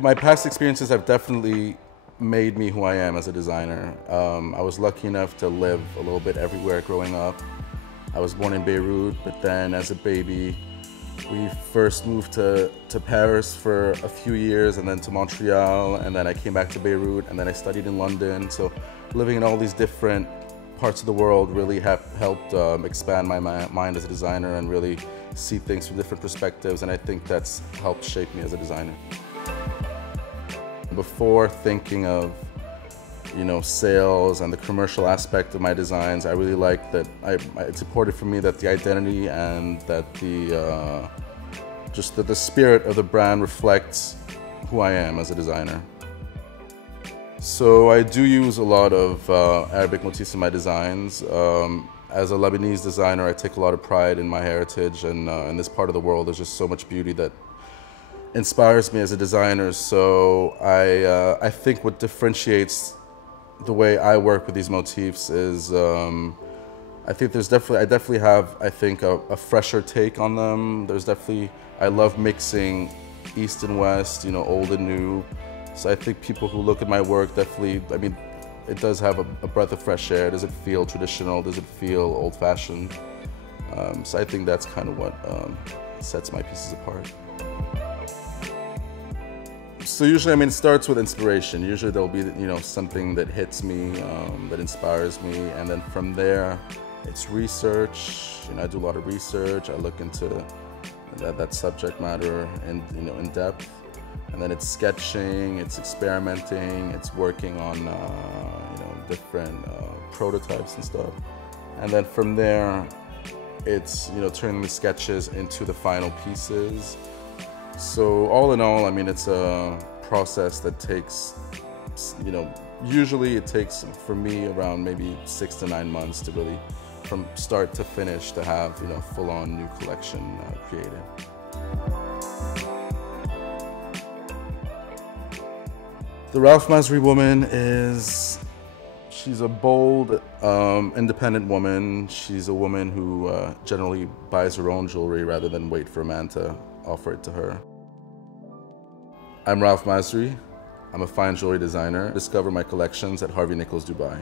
My past experiences have definitely made me who I am as a designer. I was lucky enough to live a little bit everywhere growing up. I was born in Beirut, but then as a baby, we first moved to Paris for a few years, and then to Montreal, and then I came back to Beirut, and then I studied in London. So living in all these different parts of the world really helped expand my mind as a designer and really see things from different perspectives, and I think that's helped shape me as a designer. Before thinking of, sales and the commercial aspect of my designs, I really like that it's important for me that the identity and that the spirit of the brand reflects who I am as a designer. So I do use a lot of Arabic motifs in my designs. As a Lebanese designer, I take a lot of pride in my heritage, and in this part of the world, there's just so much beauty that inspires me as a designer. So I think what differentiates the way I work with these motifs is I definitely have a fresher take on them. I love mixing East and West, old and new. So I think people who look at my work definitely, it does have a breath of fresh air. Does it feel traditional? Does it feel old-fashioned? So I think that's kind of what sets my pieces apart. So usually, it starts with inspiration. Usually there'll be, something that hits me, that inspires me, and then from there, it's research. I do a lot of research. I look into that subject matter in depth, and then it's sketching, it's experimenting, it's working on, different prototypes and stuff, and then from there, it's turning the sketches into the final pieces. So all in all, it's a process that takes, usually it takes for me around maybe 6 to 9 months to really, from start to finish, to have, full-on new collection created. The Ralph Masri woman she's a bold, independent woman. She's a woman who generally buys her own jewelry rather than wait for a man to offer it to her. I'm Ralph Masri. I'm a fine jewelry designer. Discover my collections at Harvey Nichols, Dubai.